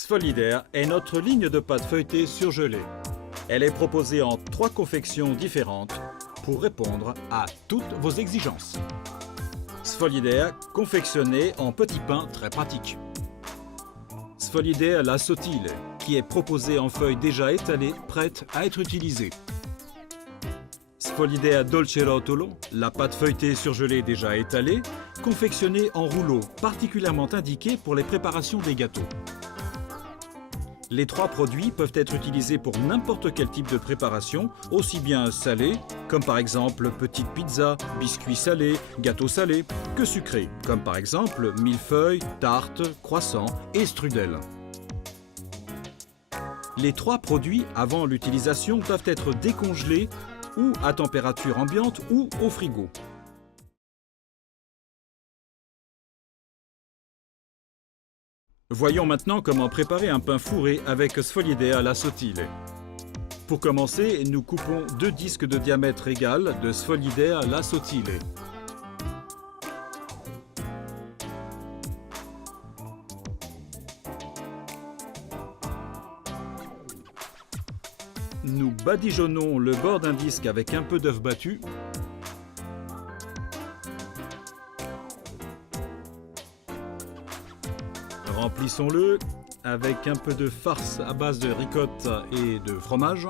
Sfolidaire est notre ligne de pâte feuilletée surgelée. Elle est proposée en 3 confections différentes pour répondre à toutes vos exigences. Sfolidaire confectionné en petit pain très pratique. Sfolidaire la sottile qui est proposée en feuilles déjà étalées, prêtes à être utilisées. Sfolidaire dolce rotolo, la pâte feuilletée surgelée déjà étalée, confectionnée en rouleau, particulièrement indiquée pour les préparations des gâteaux. Les 3 produits peuvent être utilisés pour n'importe quel type de préparation, aussi bien salé, comme par exemple petite pizza, biscuits salés, gâteaux salés, que sucré, comme par exemple millefeuilles, tartes, croissants et strudel. Les 3 produits, avant l'utilisation, doivent être décongelés ou à température ambiante ou au frigo. Voyons maintenant comment préparer un pain fourré avec Sfolidaire la sottile. Pour commencer, nous coupons 2 disques de diamètre égal de Sfolidaire la sottile. Nous badigeonnons le bord d'un disque avec un peu d'œuf battu. Remplissons-le avec un peu de farce à base de ricotta et de fromage.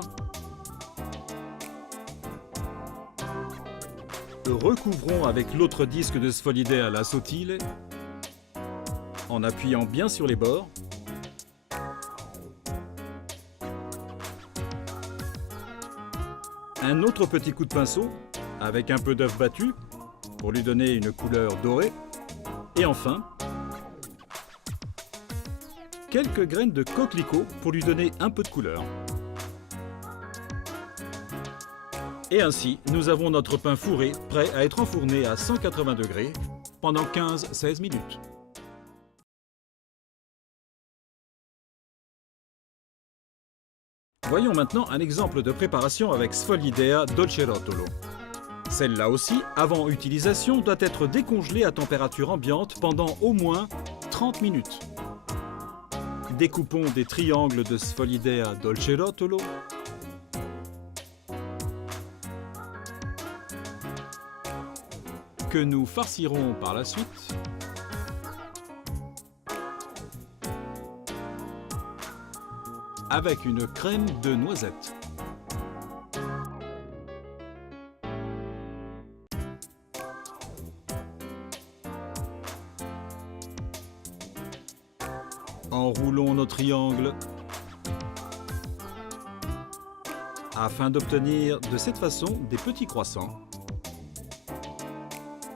Recouvrons avec l'autre disque de Sfolidaire la sottile en appuyant bien sur les bords. Un autre petit coup de pinceau avec un peu d'œuf battu pour lui donner une couleur dorée. Et enfin, quelques graines de coquelicot pour lui donner un peu de couleur. Et ainsi, nous avons notre pain fourré prêt à être enfourné à 180 degrés pendant 15-16 minutes. Voyons maintenant un exemple de préparation avec Sfolidaire dolce rotolo. Celle-là aussi, avant utilisation, doit être décongelée à température ambiante pendant au moins 30 minutes. Découpons des triangles de Sfolidaire dolce rotolo. Que nous farcirons par la suite. Avec une crème de noisettes. Enroulons nos triangles afin d'obtenir de cette façon des petits croissants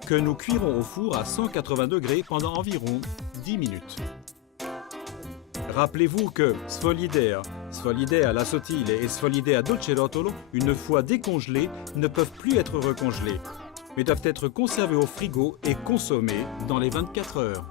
que nous cuirons au four à 180 degrés pendant environ 10 minutes. Rappelez-vous que Sfolidaire la sottile et Sfolidaire dolce rotolo, une fois décongelés, ne peuvent plus être recongelés, mais doivent être conservés au frigo et consommés dans les 24 heures.